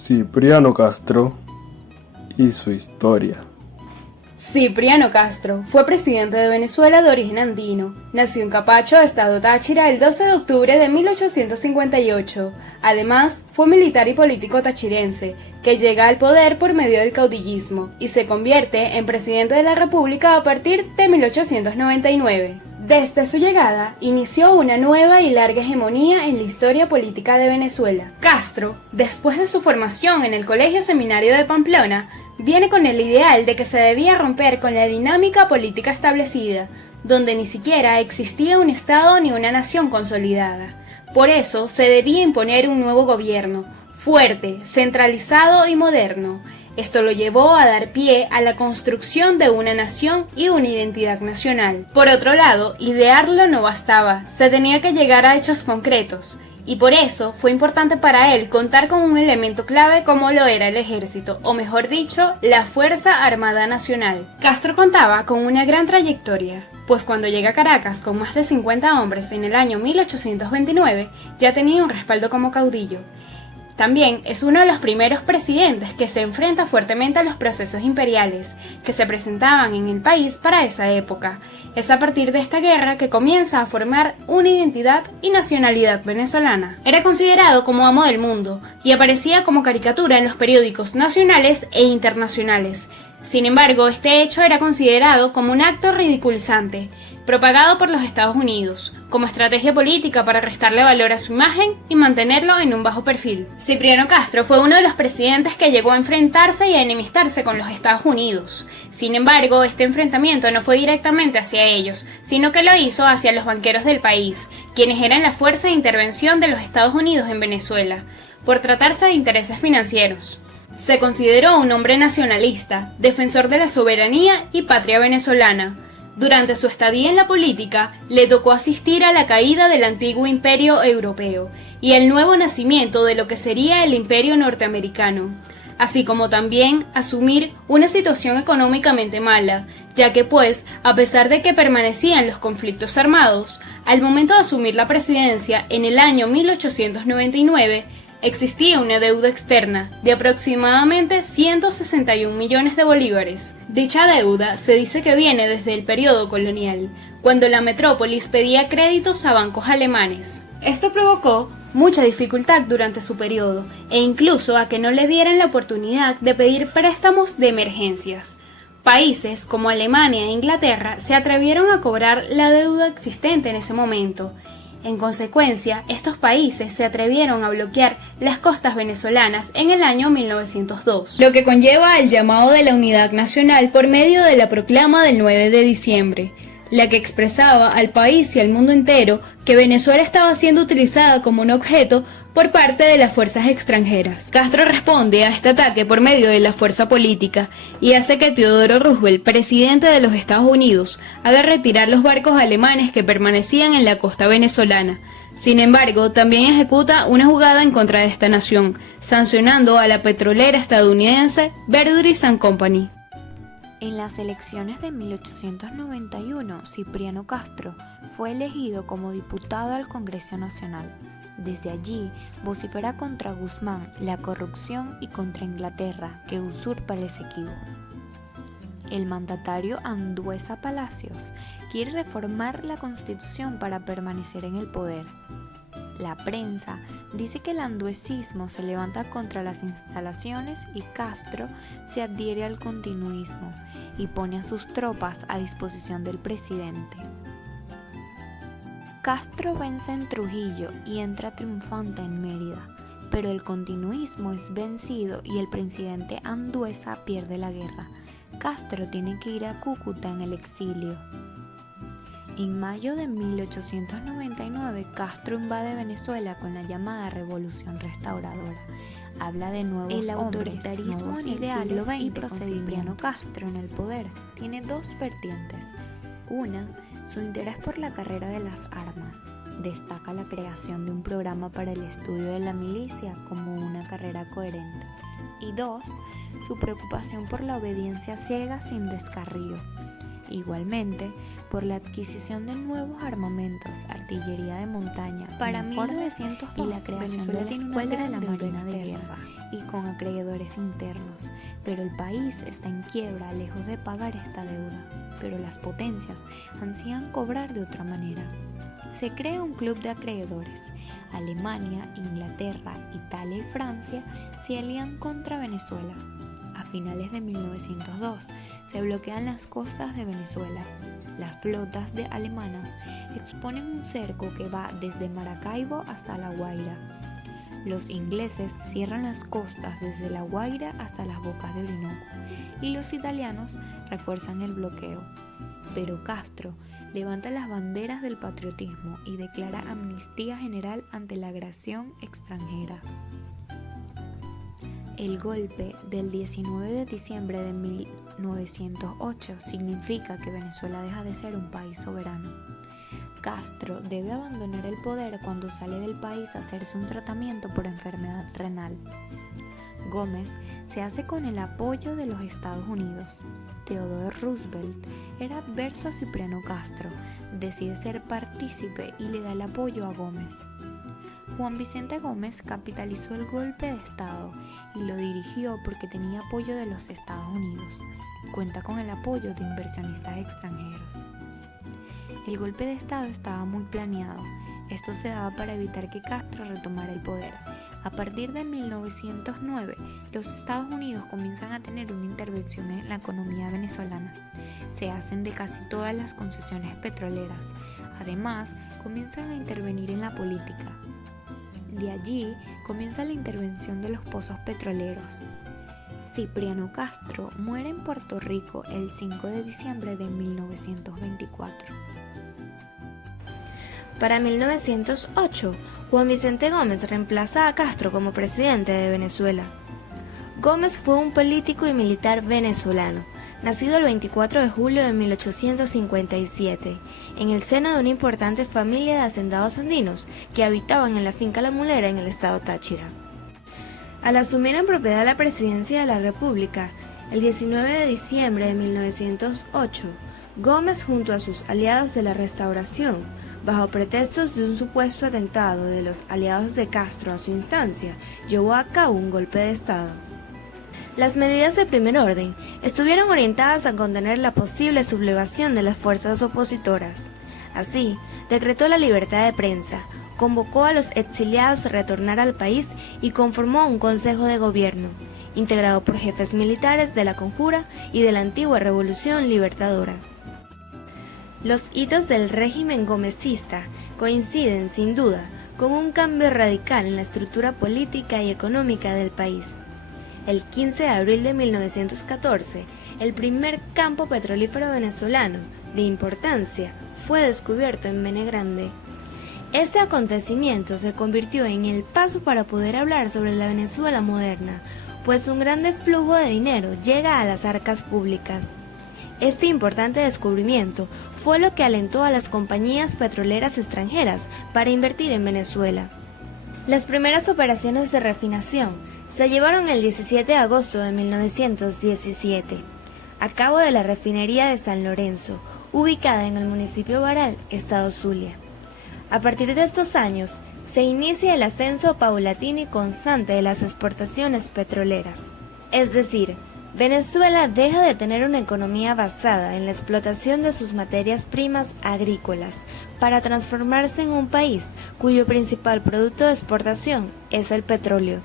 Cipriano Castro y su historia. Cipriano Castro fue presidente de Venezuela de origen andino. Nació en Capacho, estado Táchira, el 12 de octubre de 1858. Además, fue militar y político tachirense, que llega al poder por medio del caudillismo y se convierte en presidente de la República a partir de 1899. Desde su llegada, inició una nueva y larga hegemonía en la historia política de Venezuela. Castro, después de su formación en el Colegio Seminario de Pamplona, viene con el ideal de que se debía romper con la dinámica política establecida, donde ni siquiera existía un Estado ni una nación consolidada. Por eso se debía imponer un nuevo gobierno, fuerte, centralizado y moderno. Esto lo llevó a dar pie a la construcción de una nación y una identidad nacional. Por otro lado, idearlo no bastaba, se tenía que llegar a hechos concretos. Y por eso fue importante para él contar con un elemento clave como lo era el ejército, o mejor dicho, la Fuerza Armada Nacional. Castro contaba con una gran trayectoria, pues cuando llega a Caracas con más de 50 hombres en el año 1829, ya tenía un respaldo como caudillo. También es uno de los primeros presidentes que se enfrenta fuertemente a los procesos imperiales que se presentaban en el país para esa época. Es a partir de esta guerra que comienza a formar una identidad y nacionalidad venezolana. Era considerado como amo del mundo y aparecía como caricatura en los periódicos nacionales e internacionales. Sin embargo, este hecho era considerado como un acto ridiculizante, propagado por los Estados Unidos, como estrategia política para restarle valor a su imagen y mantenerlo en un bajo perfil. Cipriano Castro fue uno de los presidentes que llegó a enfrentarse y a enemistarse con los Estados Unidos. Sin embargo, este enfrentamiento no fue directamente hacia ellos, sino que lo hizo hacia los banqueros del país, quienes eran la fuerza de intervención de los Estados Unidos en Venezuela, por tratarse de intereses financieros. Se consideró un hombre nacionalista, defensor de la soberanía y patria venezolana. Durante su estadía en la política, le tocó asistir a la caída del antiguo imperio europeo y el nuevo nacimiento de lo que sería el imperio norteamericano, así como también asumir una situación económicamente mala, ya que a pesar de que permanecían los conflictos armados, al momento de asumir la presidencia en el año 1899, existía una deuda externa de aproximadamente 161 millones de bolívares. Dicha deuda se dice que viene desde el periodo colonial, cuando la metrópolis pedía créditos a bancos alemanes. Esto provocó mucha dificultad durante su periodo, e incluso a que no le dieran la oportunidad de pedir préstamos de emergencias. Países como Alemania e Inglaterra se atrevieron a cobrar la deuda existente en ese momento. En consecuencia, estos países se atrevieron a bloquear las costas venezolanas en el año 1902, lo que conlleva el llamado de la unidad nacional por medio de la proclama del 9 de diciembre, la que expresaba al país y al mundo entero que Venezuela estaba siendo utilizada como un objeto por parte de las fuerzas extranjeras. Castro responde a este ataque por medio de la fuerza política y hace que Teodoro Roosevelt, presidente de los Estados Unidos, haga retirar los barcos alemanes que permanecían en la costa venezolana. Sin embargo, también ejecuta una jugada en contra de esta nación, sancionando a la petrolera estadounidense Verduris and Company. En las elecciones de 1891, Cipriano Castro fue elegido como diputado al Congreso Nacional. Desde allí, vocifera contra Guzmán, la corrupción y contra Inglaterra, que usurpa el Esequibo. El mandatario Andueza Palacios quiere reformar la Constitución para permanecer en el poder. La prensa dice que el anduecismo se levanta contra las instalaciones y Castro se adhiere al continuismo y pone a sus tropas a disposición del presidente. Castro vence en Trujillo y entra triunfante en Mérida, pero el continuismo es vencido y el presidente Andueza pierde la guerra. Castro tiene que ir a Cúcuta en el exilio. En mayo de 1899, Castro invade Venezuela con la llamada Revolución Restauradora. Habla de nuevos hombres, autoritarismo en el siglo XX y con Cipriano Castro en el poder. Tiene dos vertientes. Una, su interés por la carrera de las armas. Destaca la creación de un programa para el estudio de la milicia como una carrera coherente. Y dos, su preocupación por la obediencia ciega sin descarrío. igualmente, por la adquisición de nuevos armamentos, artillería de montaña, Para uniformes 1902, y la creación de la Venezuela tiene una Escuela de gran la deuda Marina de externa. Guerra y con acreedores internos, pero el país está en quiebra lejos de pagar esta deuda, pero las potencias ansían cobrar de otra manera. Se crea un club de acreedores. Alemania, Inglaterra, Italia y Francia se alían contra Venezuela. A finales de 1902 se bloquean las costas de Venezuela. Las flotas alemanas exponen un cerco que va desde Maracaibo hasta La Guaira. Los ingleses cierran las costas desde La Guaira hasta las Bocas de Orinoco y los italianos refuerzan el bloqueo. Pero Castro levanta las banderas del patriotismo y declara amnistía general ante la agresión extranjera. El golpe del 19 de diciembre de 1908 significa que Venezuela deja de ser un país soberano. Castro debe abandonar el poder cuando sale del país a hacerse un tratamiento por enfermedad renal. Gómez se hace con el apoyo de los Estados Unidos. Theodore Roosevelt era adverso a Cipriano Castro, decide ser partícipe y le da el apoyo a Gómez. Juan Vicente Gómez capitalizó el golpe de Estado y lo dirigió porque tenía apoyo de los Estados Unidos. Cuenta con el apoyo de inversionistas extranjeros. El golpe de Estado estaba muy planeado. Esto se daba para evitar que Castro retomara el poder. A partir de 1909, los Estados Unidos comienzan a tener una intervención en la economía venezolana. Se hacen de casi todas las concesiones petroleras. Además, comienzan a intervenir en la política. De allí comienza la intervención de los pozos petroleros. Cipriano Castro muere en Puerto Rico el 5 de diciembre de 1924. Para 1908, Juan Vicente Gómez reemplaza a Castro como presidente de Venezuela. Gómez fue un político y militar venezolano, nacido el 24 de julio de 1857, en el seno de una importante familia de hacendados andinos que habitaban en la finca La Mulera en el estado Táchira. Al asumir en propiedad la presidencia de la República, el 19 de diciembre de 1908, Gómez junto a sus aliados de la Restauración, bajo pretextos de un supuesto atentado de los aliados de Castro a su instancia, llevó a cabo un golpe de Estado. Las medidas de primer orden estuvieron orientadas a contener la posible sublevación de las fuerzas opositoras. Así, decretó la libertad de prensa, convocó a los exiliados a retornar al país y conformó un consejo de gobierno, integrado por jefes militares de la Conjura y de la antigua Revolución Libertadora. Los hitos del régimen gomecista coinciden, sin duda, con un cambio radical en la estructura política y económica del país. El 15 de abril de 1914, el primer campo petrolífero venezolano de importancia fue descubierto en Mene Grande. Este acontecimiento se convirtió en el paso para poder hablar sobre la Venezuela moderna, pues un grande flujo de dinero llega a las arcas públicas. Este importante descubrimiento fue lo que alentó a las compañías petroleras extranjeras para invertir en Venezuela. Las primeras operaciones de refinación se llevaron el 17 de agosto de 1917, a cabo de la refinería de San Lorenzo, ubicada en el municipio Baral, estado Zulia. A partir de estos años, se inicia el ascenso paulatino y constante de las exportaciones petroleras. Es decir, Venezuela deja de tener una economía basada en la explotación de sus materias primas agrícolas para transformarse en un país cuyo principal producto de exportación es el petróleo.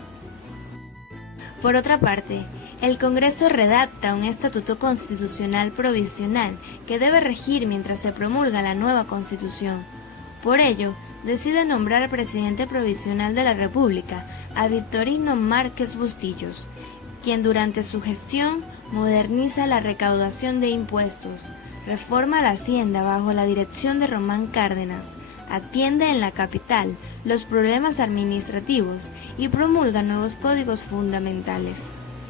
Por otra parte, el Congreso redacta un estatuto constitucional provisional que debe regir mientras se promulga la nueva Constitución. Por ello, decide nombrar presidente provisional de la República a Victorino Márquez Bustillos, quien durante su gestión moderniza la recaudación de impuestos, reforma la hacienda bajo la dirección de Román Cárdenas, atiende en la capital los problemas administrativos y promulga nuevos códigos fundamentales.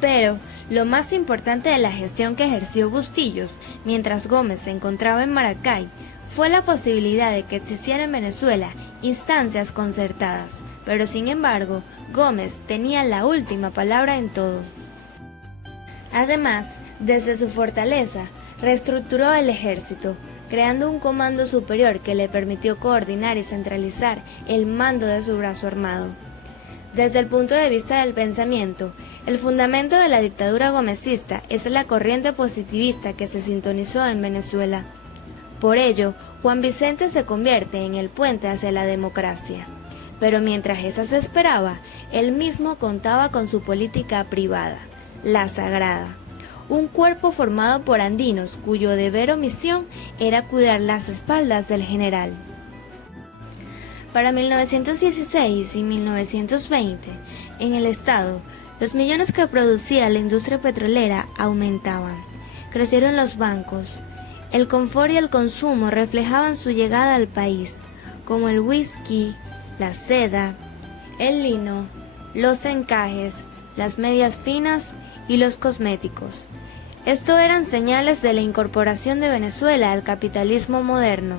Pero lo más importante de la gestión que ejerció Bustillos mientras Gómez se encontraba en Maracay fue la posibilidad de que existiera en Venezuela instancias concertadas, pero sin embargo, Gómez tenía la última palabra en todo. Además, desde su fortaleza, Reestructuró el ejército, creando un comando superior que le permitió coordinar y centralizar el mando de su brazo armado. Desde el punto de vista del pensamiento, el fundamento de la dictadura gomecista es la corriente positivista que se sintonizó en Venezuela. Por ello, Juan Vicente se convierte en el puente hacia la democracia. Pero mientras esa se esperaba, él mismo contaba con su política privada, la Sagrada, un cuerpo formado por andinos cuyo deber o misión era cuidar las espaldas del general. Para 1916 y 1920, en el estado, los millones que producía la industria petrolera aumentaban. Crecieron los bancos. El confort y el consumo reflejaban su llegada al país, como el whisky, la seda, el lino, los encajes, las medias finas y los cosméticos. Esto eran señales de la incorporación de Venezuela al capitalismo moderno.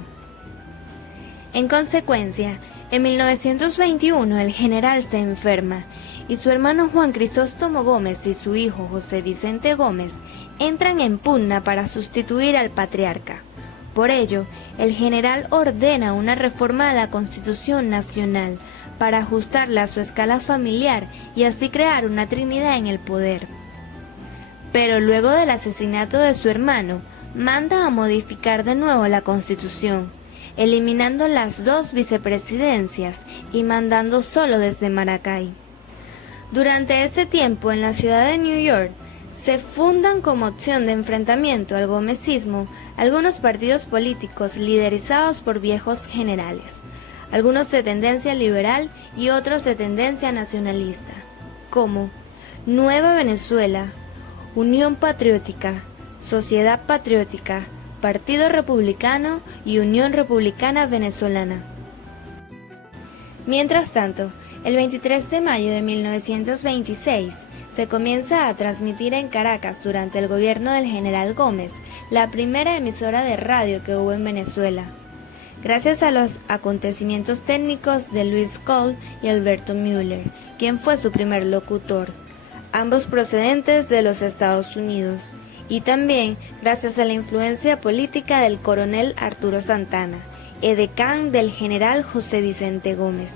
En consecuencia, en 1921 el general se enferma y su hermano Juan Crisóstomo Gómez y su hijo José Vicente Gómez entran en pugna para sustituir al patriarca. Por ello, el general ordena una reforma a la Constitución Nacional para ajustarla a su escala familiar y así crear una trinidad en el poder. Pero luego del asesinato de su hermano, manda a modificar de nuevo la Constitución, eliminando las 2 vicepresidencias y mandando solo desde Maracay. Durante ese tiempo, en la ciudad de New York, se fundan como opción de enfrentamiento al gomecismo algunos partidos políticos liderizados por viejos generales, algunos de tendencia liberal y otros de tendencia nacionalista, como Nueva Venezuela, Unión Patriótica, Sociedad Patriótica, Partido Republicano y Unión Republicana Venezolana. Mientras tanto, el 23 de mayo de 1926, se comienza a transmitir en Caracas durante el gobierno del general Gómez la primera emisora de radio que hubo en Venezuela, gracias a los acontecimientos técnicos de Luis Cole y Alberto Müller, quien fue su primer locutor, ambos procedentes de los Estados Unidos, y también gracias a la influencia política del coronel Arturo Santana, edecán del general José Vicente Gómez.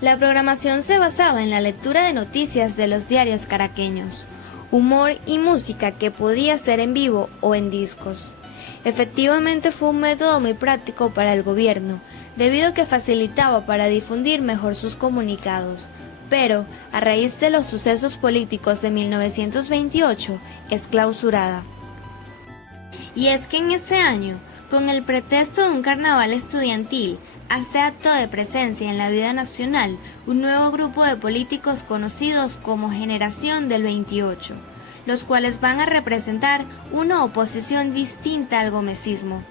La programación se basaba en la lectura de noticias de los diarios caraqueños, humor y música que podía ser en vivo o en discos. Efectivamente fue un método muy práctico para el gobierno, debido a que facilitaba para difundir mejor sus comunicados, pero a raíz de los sucesos políticos de 1928 es clausurada. Y es que en ese año, con el pretexto de un carnaval estudiantil, hace acto de presencia en la vida nacional un nuevo grupo de políticos conocidos como Generación del 28, los cuales van a representar una oposición distinta al gomecismo,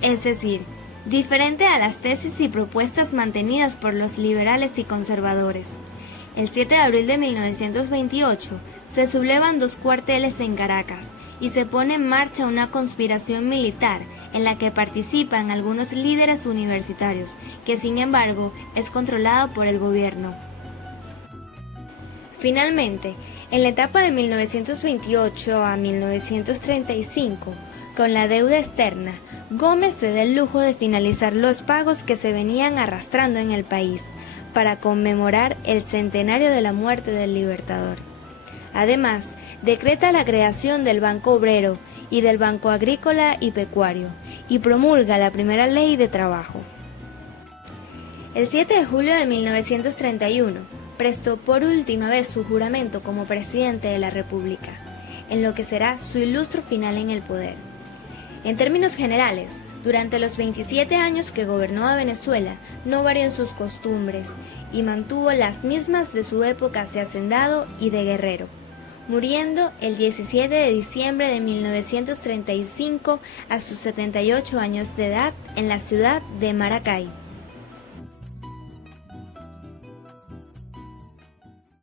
es decir, diferente a las tesis y propuestas mantenidas por los liberales y conservadores. El 7 de abril de 1928 se sublevan 2 cuarteles en Caracas y se pone en marcha una conspiración militar en la que participan algunos líderes universitarios, que sin embargo es controlado por el gobierno. Finalmente, en la etapa de 1928 a 1935, con la deuda externa, Gómez se da el lujo de finalizar los pagos que se venían arrastrando en el país para conmemorar el centenario de la muerte del Libertador. Además, decreta la creación del Banco Obrero y del Banco Agrícola y Pecuario, y promulga la primera ley de trabajo. El 7 de julio de 1931, prestó por última vez su juramento como presidente de la República, en lo que será su ilustro final en el poder. En términos generales, durante los 27 años que gobernó a Venezuela, no varió en sus costumbres y mantuvo las mismas de su época de hacendado y de guerrero, muriendo el 17 de diciembre de 1935 a sus 78 años de edad en la ciudad de Maracay.